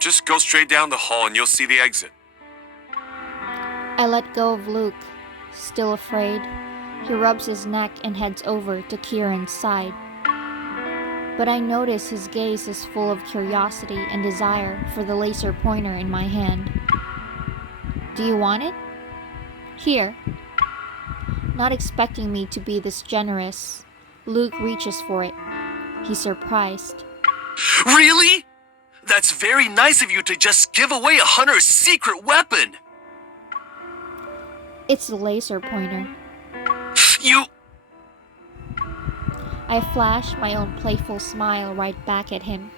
Just go straight down the hall and you'll see the exit. I let go of Luke, still afraid. He rubs his neck and heads over to Kieran's side. But I notice his gaze is full of curiosity and desire for the laser pointer in my hand. Do you want it? Here. Not expecting me to be this generous, Luke reaches for it. He's surprised. Really? That's very nice of you to just give away a hunter's secret weapon. It's a laser pointer. You... I flash my own playful smile right back at him.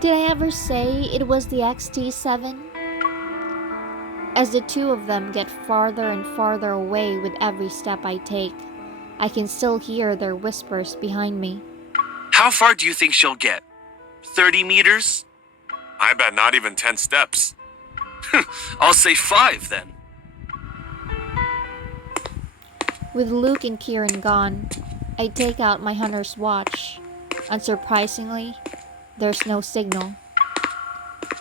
Did I ever say it was the XT7? As the two of them get farther and farther away with every step I take, I can still hear their whispers behind me. How far do you think she'll get? 30 meters? I bet not even 10 steps. I'll say 5 then. With Luke and Kieran gone, I take out my hunter's watch. Unsurprisingly, there's no signal.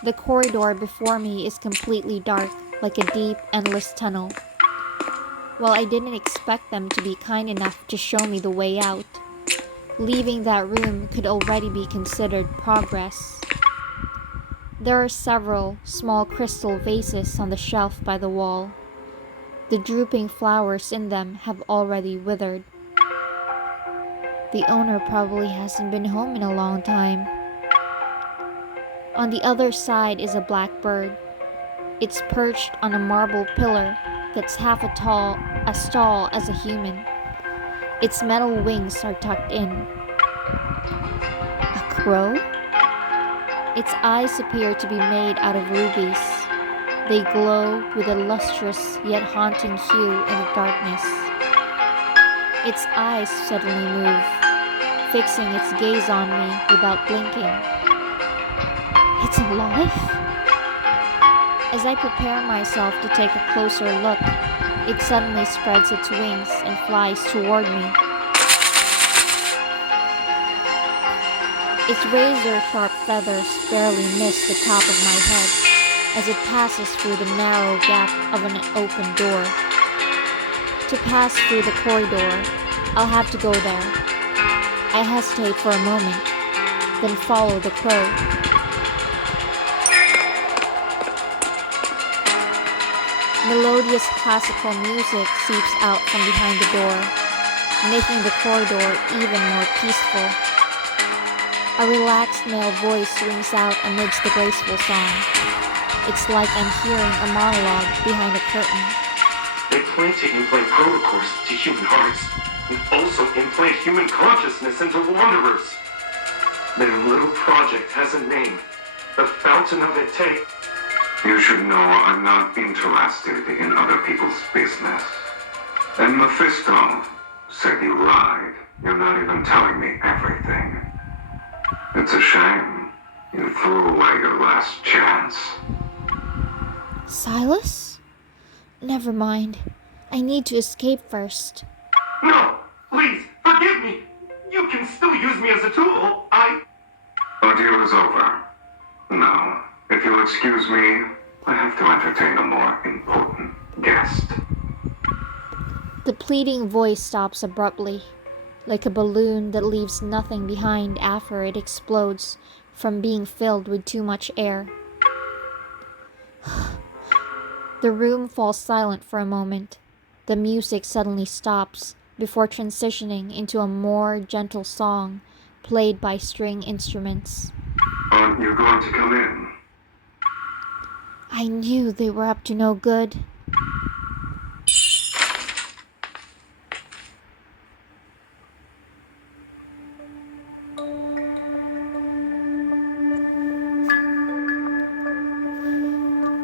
The corridor before me is completely dark, like a deep, endless tunnel. While I didn't expect them to be kind enough to show me the way out, leaving that room could already be considered progress. There are several small crystal vases on the shelf by the wall. The drooping flowers in them have already withered. The owner probably hasn't been home in a long time. On the other side is a black bird. It's perched on a marble pillar that's half as tall as a human. Its metal wings are tucked in. A crow? Its eyes appear to be made out of rubies. They glow with a lustrous yet haunting hue in the darkness. Its eyes suddenly move, fixing its gaze on me without blinking. It's alive? As I prepare myself to take a closer look, it suddenly spreads its wings and flies toward me. Its razor-sharp feathers barely miss the top of my head as it passes through the narrow gap of an open door. To pass through the corridor, I'll have to go there. I hesitate for a moment, then follow the crow. Melodious classical music seeps out from behind the door, making the corridor even more peaceful. A relaxed male voice rings out amidst the graceful song. It's like I'm hearing a monologue behind a curtain. They plan to implant protocols to human hearts, and also implant human consciousness into wanderers. Their little project has a name, the Fountain of Ete. You should know I'm not interested in other people's business. And Mephisto said you lied. You're not even telling me everything. It's a shame. You threw away your last chance. Silas? Never mind. I need to escape first. No! Please, forgive me! You can still use me as a tool. Our deal is over. Now, if you'll excuse me, I have to entertain a more important guest. The pleading voice stops abruptly, like a balloon that leaves nothing behind after it explodes from being filled with too much air. The room falls silent for a moment. The music suddenly stops before transitioning into a more gentle song played by string instruments. Aren't you going to come in? I knew they were up to no good.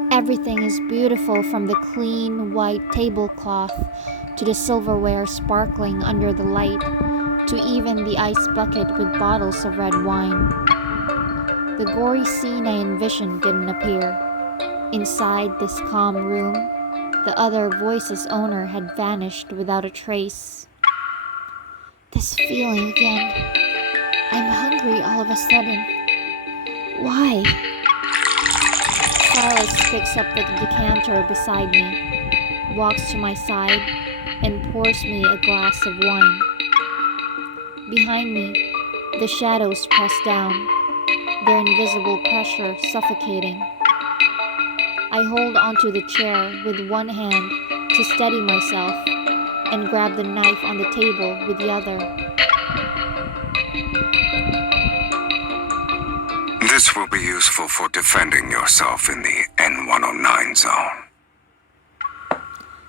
Everything is beautiful, from the clean white tablecloth to the silverware sparkling under the light, to even the ice bucket with bottles of red wine. The gory scene I envisioned didn't appear. Inside this calm room, the other voice's owner had vanished without a trace. This feeling again. I'm hungry all of a sudden. Why? Silas picks up the decanter beside me, walks to my side, and pours me a glass of wine. Behind me, the shadows press down, their invisible pressure suffocating. I hold onto the chair with one hand to steady myself and grab the knife on the table with the other. This will be useful for defending yourself in the N109 zone.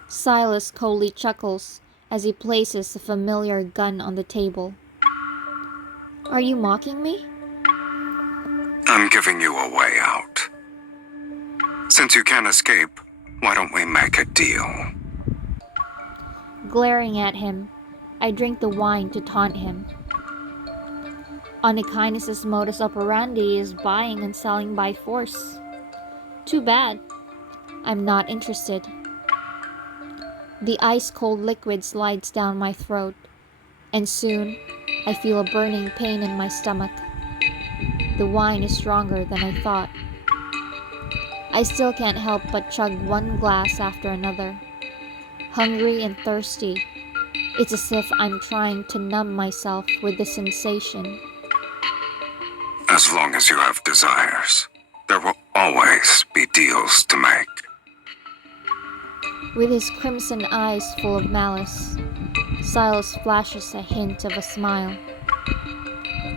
Silas coldly chuckles as he places a familiar gun on the table. Are you mocking me? I'm giving you a way out. Since you can't escape, why don't we make a deal? Glaring at him, I drink the wine to taunt him. Onykinus' modus operandi is buying and selling by force. Too bad. I'm not interested. The ice-cold liquid slides down my throat, and soon I feel a burning pain in my stomach. The wine is stronger than I thought. I still can't help but chug one glass after another. Hungry and thirsty, it's as if I'm trying to numb myself with the sensation. As long as you have desires, there will always be deals to make. With his crimson eyes full of malice, Silas flashes a hint of a smile.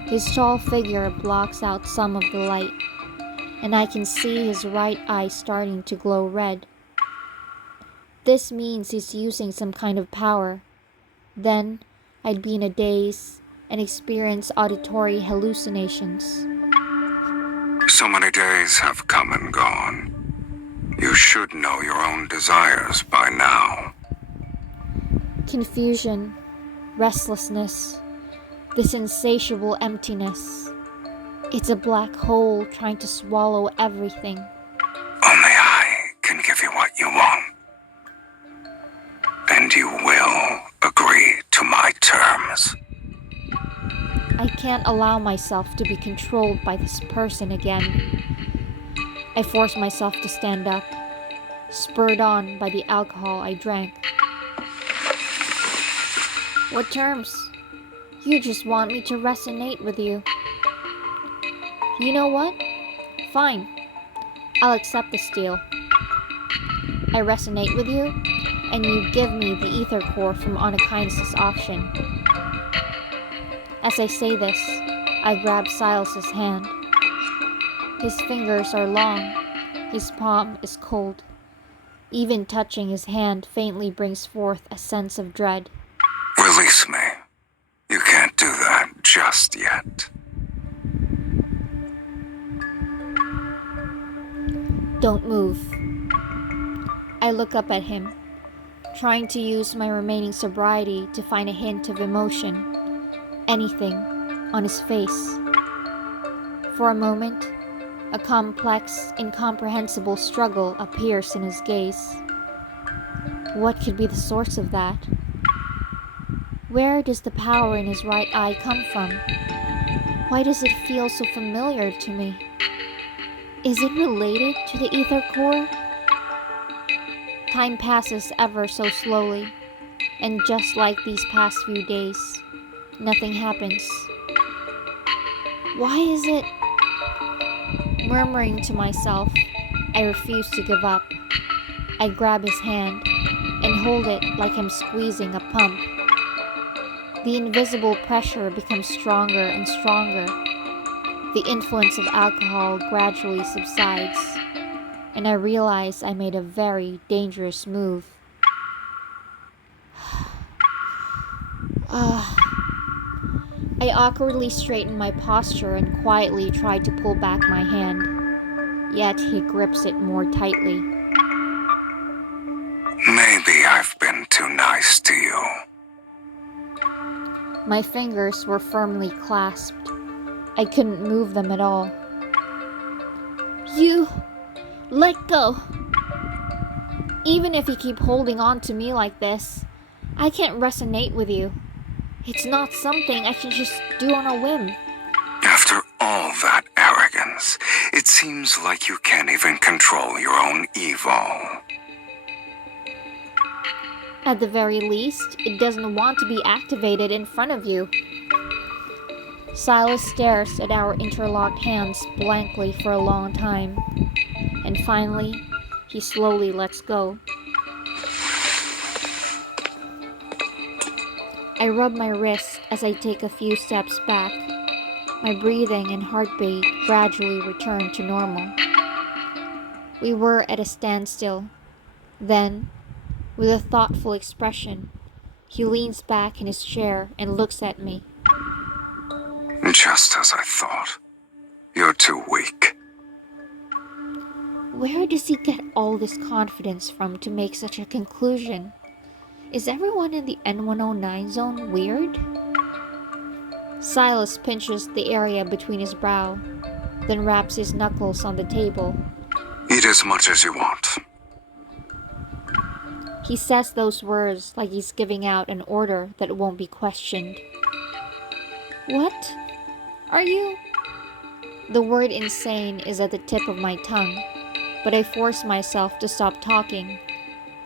His tall figure blocks out some of the light, and I can see his right eye starting to glow red. This means he's using some kind of power. Then I'd be in a daze and experience auditory hallucinations. So many days have come and gone. You should know your own desires by now. Confusion, restlessness, this insatiable emptiness. It's a black hole trying to swallow everything. Only I can give you what you want. And you will agree to my terms. I can't allow myself to be controlled by this person again. I force myself to stand up, spurred on by the alcohol I drank. What terms? You just want me to resonate with you. You know what? Fine. I'll accept this deal. I resonate with you, and you give me the ether core from Onykinus' auction. As I say this, I grab Silas's hand. His fingers are long, his palm is cold. Even touching his hand faintly brings forth a sense of dread. Release me. You can't do that just yet. Don't move. I look up at him, trying to use my remaining sobriety to find a hint of emotion, anything, on his face. For a moment, a complex, incomprehensible struggle appears in his gaze. What could be the source of that? Where does the power in his right eye come from? Why does it feel so familiar to me? Is it related to the ether core? Time passes ever so slowly, and just like these past few days, nothing happens. Why is it? Murmuring to myself, I refuse to give up. I grab his hand and hold it like I'm squeezing a pump. The invisible pressure becomes stronger and stronger. The influence of alcohol gradually subsides, and I realize I made a very dangerous move. I awkwardly straighten my posture and quietly try to pull back my hand, yet he grips it more tightly. Maybe I've been too nice to you. My fingers were firmly clasped. I couldn't move them at all. You... let go! Even if you keep holding on to me like this, I can't resonate with you. It's not something I can just do on a whim. After all that arrogance, It seems like you can't even control your own evil. At the very least, it doesn't want to be activated in front of you. Silas stares at our interlocked hands blankly for a long time, and finally, he slowly lets go. I rub my wrist as I take a few steps back. My breathing and heartbeat gradually return to normal. We were at a standstill. Then, with a thoughtful expression, he leans back in his chair and looks at me. Just as I thought. You're too weak. Where does he get all this confidence from to make such a conclusion? Is everyone in the N109 zone weird? Silas pinches the area between his brow, then raps his knuckles on the table. Eat as much as you want. He says those words like he's giving out an order that won't be questioned. What? Are you? The word insane is at the tip of my tongue, but I force myself to stop talking.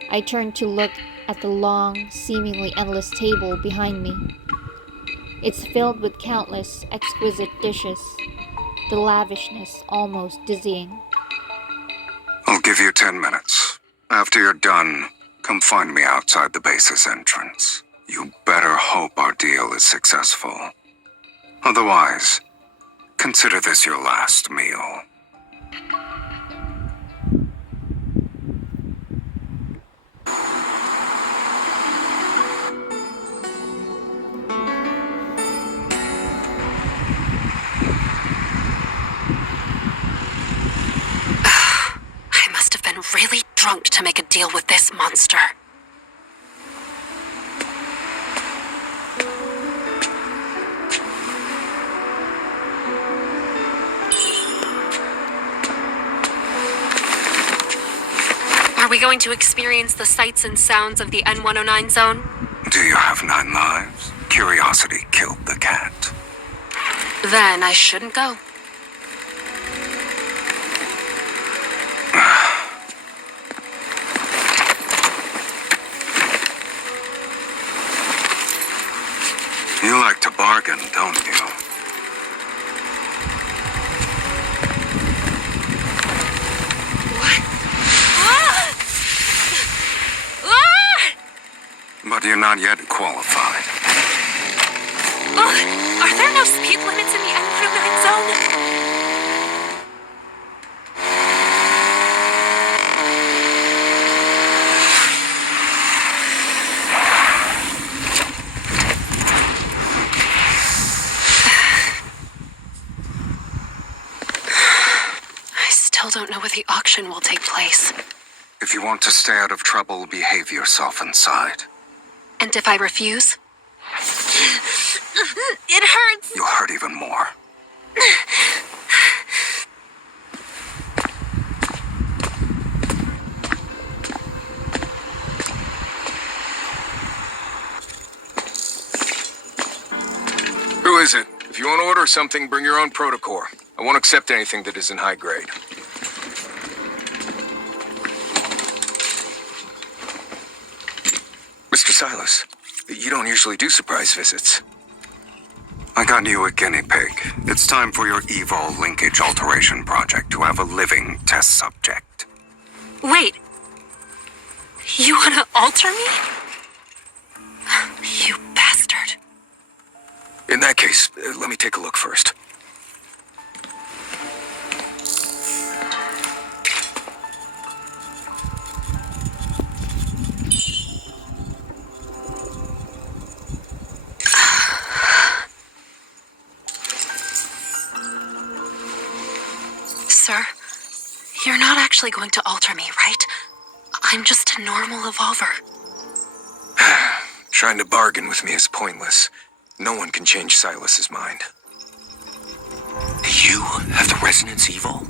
I turn to look at the long, seemingly endless table behind me. It's filled with countless exquisite dishes, the lavishness almost dizzying. I'll give you 10 minutes. After you're done, come find me outside the base's entrance. You better hope our deal is successful. Otherwise, consider this your last meal. I must have been really drunk to make a deal with this monster. Are we going to experience the sights and sounds of the N109 zone? Do you have 9 lives? Curiosity killed the cat. Then I shouldn't go. You like to bargain, don't you? But you're not yet qualified. Are there no speed limits in the N109 zone? I still don't know where the auction will take place. If you want to stay out of trouble, behave yourself inside. And if I refuse? It hurts! You'll hurt even more. Who is it? If you want to order something, bring your own protocore. I won't accept anything that isn't high grade. Mr. Silas, you don't usually do surprise visits. I got you a guinea pig. It's time for your evil linkage alteration project to have a living test subject. Wait. You want to alter me? You bastard. In that case, let me take a look first. Sir, you're not actually going to alter me, right? I'm just a normal evolver. Trying to bargain with me is pointless. No one can change Silas's mind. You have the Resonance Evil?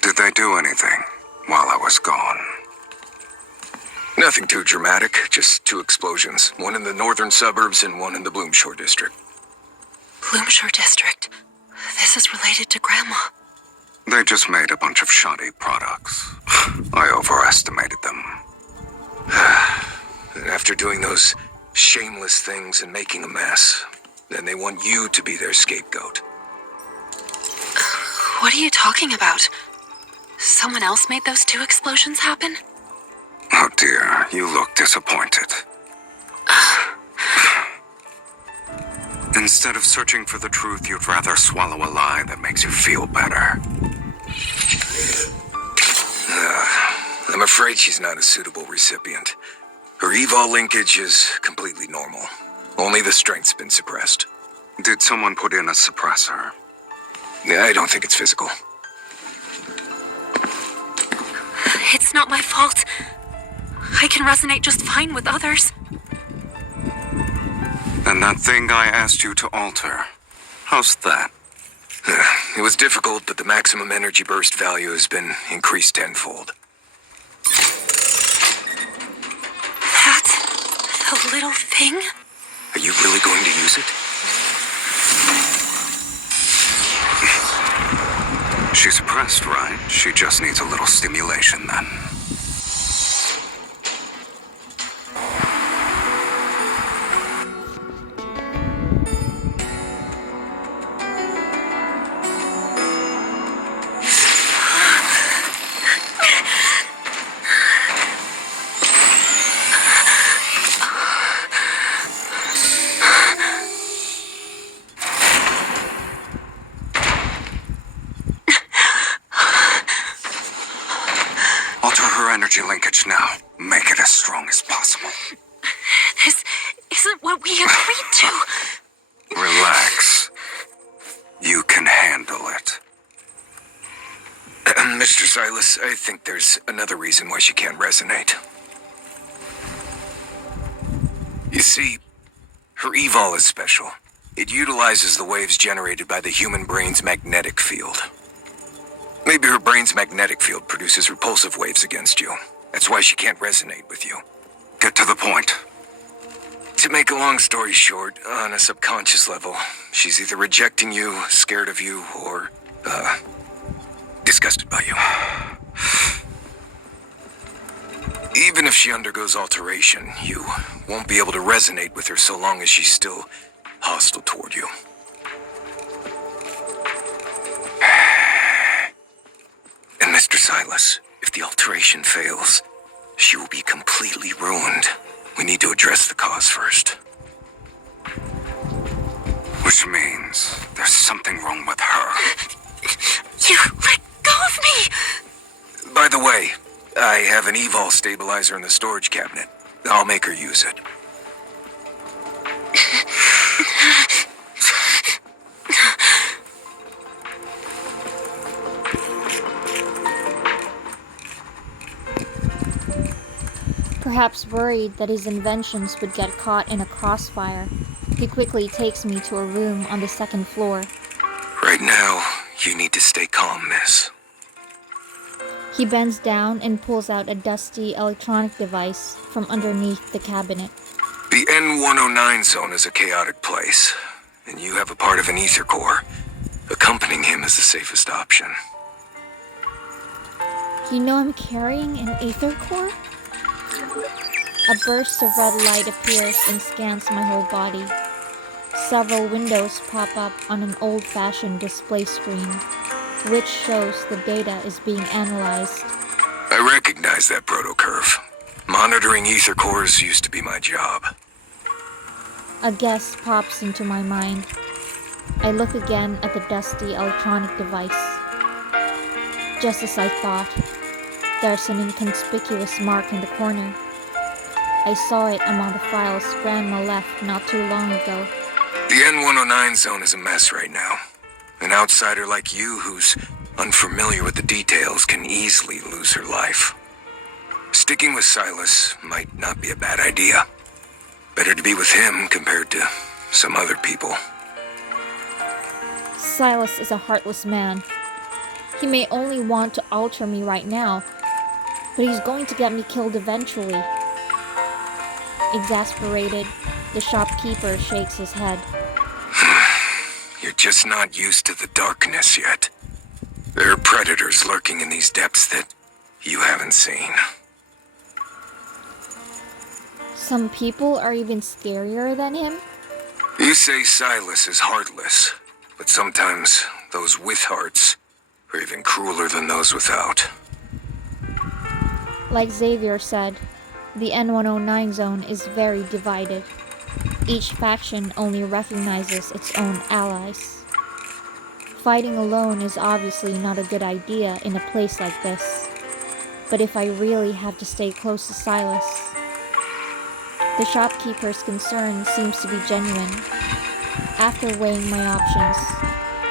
Did they do anything while I was gone? Nothing too dramatic, just 2 explosions. One in the northern suburbs and one in the Bloomshore district. Bloomshire District. This is related to Grandma. They just made a bunch of shoddy products. I overestimated them. After doing those shameless things and making a mess, then they want you to be their scapegoat. What are you talking about? Someone else made those 2 explosions happen? Oh dear, you look disappointed. Instead of searching for the truth, you'd rather swallow a lie that makes you feel better. I'm afraid she's not a suitable recipient. Her evil linkage is completely normal. Only the strength's been suppressed. Did someone put in a suppressor? I don't think it's physical. It's not my fault. I can resonate just fine with others. And that thing I asked you to alter, how's that? It was difficult, but the maximum energy burst value has been increased tenfold. That... the little thing? Are you really going to use it? She's suppressed, right? She just needs a little stimulation then. Alter her energy linkage now. Make it as strong as possible. This isn't what we agreed to. Relax. You can handle it. Mr. Silas, I think there's another reason why she can't resonate. You see, her evol is special. It utilizes the waves generated by the human brain's magnetic field. Maybe her brain's magnetic field produces repulsive waves against you. That's why she can't resonate with you. Get to the point. To make a long story short, on a subconscious level, she's either rejecting you, scared of you, or, disgusted by you. Even if she undergoes alteration, you won't be able to resonate with her so long as she's still hostile toward you. And Mr. Silas, if the alteration fails, she will be completely ruined. We need to address the cause first. Which means there's something wrong with her. You let go of me! By the way, I have an evol stabilizer in the storage cabinet. I'll make her use it. Perhaps worried that his inventions would get caught in a crossfire, he quickly takes me to a room on the 2nd floor. Right now, you need to stay calm, miss. He bends down and pulls out a dusty electronic device from underneath the cabinet. The N109 zone is a chaotic place, and you have a part of an ether core. Accompanying him is the safest option. You know I'm carrying an ether core? A burst of red light appears and scans my whole body. Several windows pop up on an old-fashioned display screen, which shows the data is being analyzed. I recognize that protocurve. Monitoring ether cores used to be my job. A guess pops into my mind. I look again at the dusty electronic device. Just as I thought, there's an inconspicuous mark in the corner. I saw it among the files Grandma left not too long ago. The N109 zone is a mess right now. An outsider like you who's unfamiliar with the details can easily lose her life. Sticking with Silas might not be a bad idea. Better to be with him compared to some other people. Silas is a heartless man. He may only want to alter me right now, but he's going to get me killed eventually. Exasperated, the shopkeeper shakes his head. You're just not used to the darkness yet. There are predators lurking in these depths that you haven't seen. Some people are even scarier than him? You say Silas is heartless, but sometimes those with hearts are even crueler than those without. Like Xavier said, the N109 zone is very divided. Each faction only recognizes its own allies. Fighting alone is obviously not a good idea in a place like this. But if I really have to stay close to Silas... The shopkeeper's concern seems to be genuine. After weighing my options,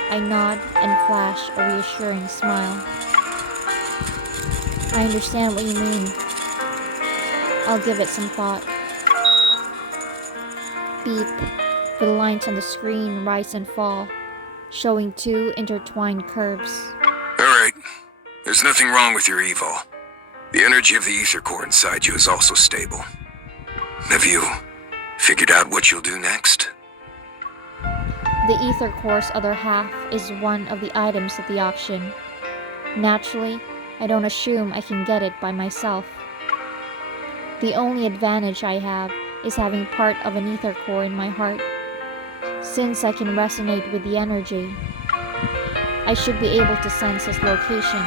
I nod and flash a reassuring smile. I understand what you mean. I'll give it some thought. Beep. The lines on the screen rise and fall, showing two intertwined curves. Alright. There's nothing wrong with your evo. The energy of the ether core inside you is also stable. Have you figured out what you'll do next? The ether core's other half is one of the items at the auction. Naturally, I don't assume I can get it by myself. The only advantage I have is having part of an ether core in my heart. Since I can resonate with the energy, I should be able to sense its location.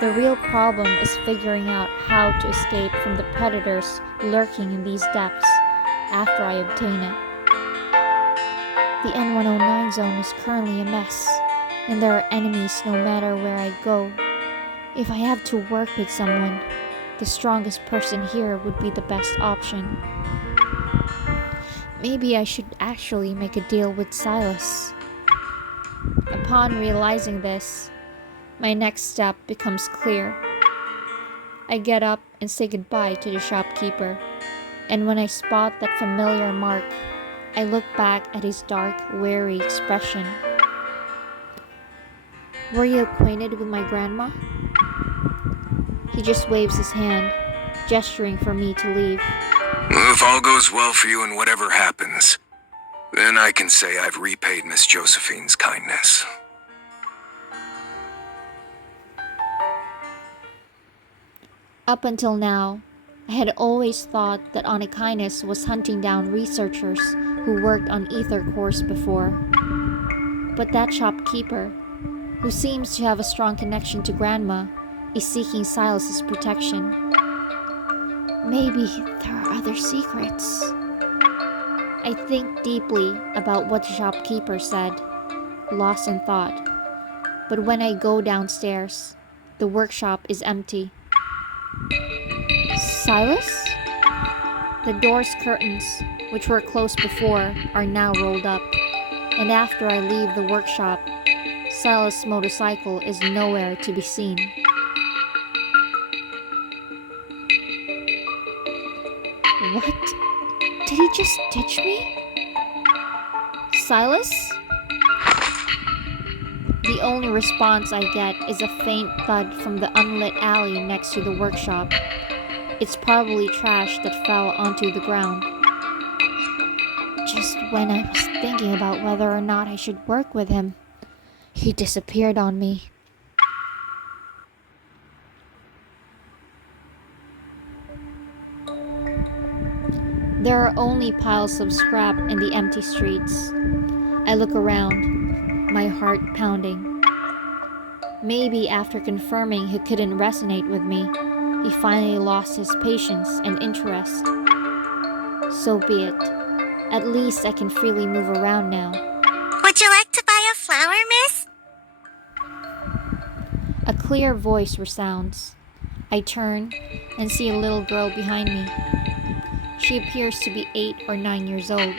The real problem is figuring out how to escape from the predators lurking in these depths after I obtain it. The N109 zone is currently a mess, and there are enemies no matter where I go. If I have to work with someone, the strongest person here would be the best option. Maybe I should actually make a deal with Silas. Upon realizing this, my next step becomes clear. I get up and say goodbye to the shopkeeper, and when I spot that familiar mark, I look back at his dark, weary expression. Were you acquainted with my grandma? He just waves his hand, gesturing for me to leave. Well, if all goes well for you and whatever happens, then I can say I've repaid Miss Josephine's kindness. Up until now, I had always thought that Onykinus was hunting down researchers who worked on ether cores before. But that shopkeeper, who seems to have a strong connection to Grandma, is seeking Silas's protection. Maybe there are other secrets. I think deeply about what the shopkeeper said, lost in thought. But when I go downstairs, the workshop is empty. Silas? The door's curtains, which were closed before, are now rolled up. And after I leave the workshop, Silas' motorcycle is nowhere to be seen. What? Did he just ditch me? Silas? The only response I get is a faint thud from the unlit alley next to the workshop. It's probably trash that fell onto the ground. Just when I was thinking about whether or not I should work with him, he disappeared on me. There are only piles of scrap in the empty streets. I look around, my heart pounding. Maybe after confirming he couldn't resonate with me, he finally lost his patience and interest. So be it. At least I can freely move around now. Would you like to buy a flower, miss? A clear voice resounds. I turn and see a little girl behind me. She appears to be 8 or 9 years old.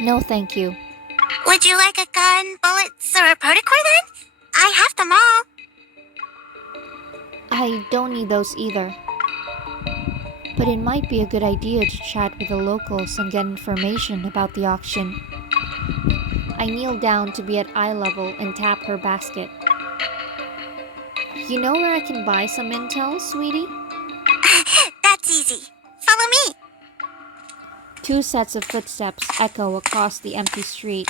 No, thank you. Would you like a gun, bullets, or a protocore then? I have them all. I don't need those either. But it might be a good idea to chat with the locals and get information about the auction. I kneel down to be at eye level and tap her basket. You know where I can buy some intel, sweetie? That's easy. Follow me. 2 sets of footsteps echo across the empty street.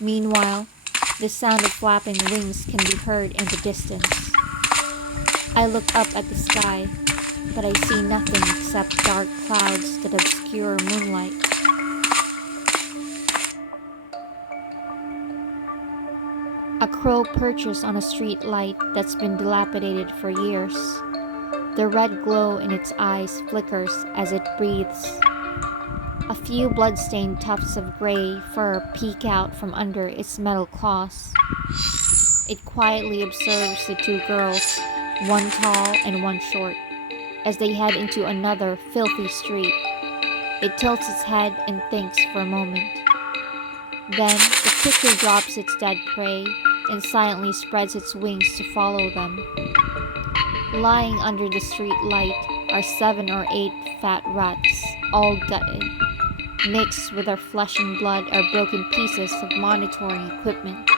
Meanwhile, the sound of flapping wings can be heard in the distance. I look up at the sky, but I see nothing except dark clouds that obscure moonlight. A crow perches on a street light that's been dilapidated for years. The red glow in its eyes flickers as it breathes. A few blood-stained tufts of gray fur peek out from under its metal claws. It quietly observes the 2 girls, one tall and one short, as they head into another filthy street. It tilts its head and thinks for a moment. Then it quickly drops its dead prey and silently spreads its wings to follow them. Lying under the street light are 7 or 8 fat rats, all gutted. Mixed with their flesh and blood are broken pieces of monitoring equipment.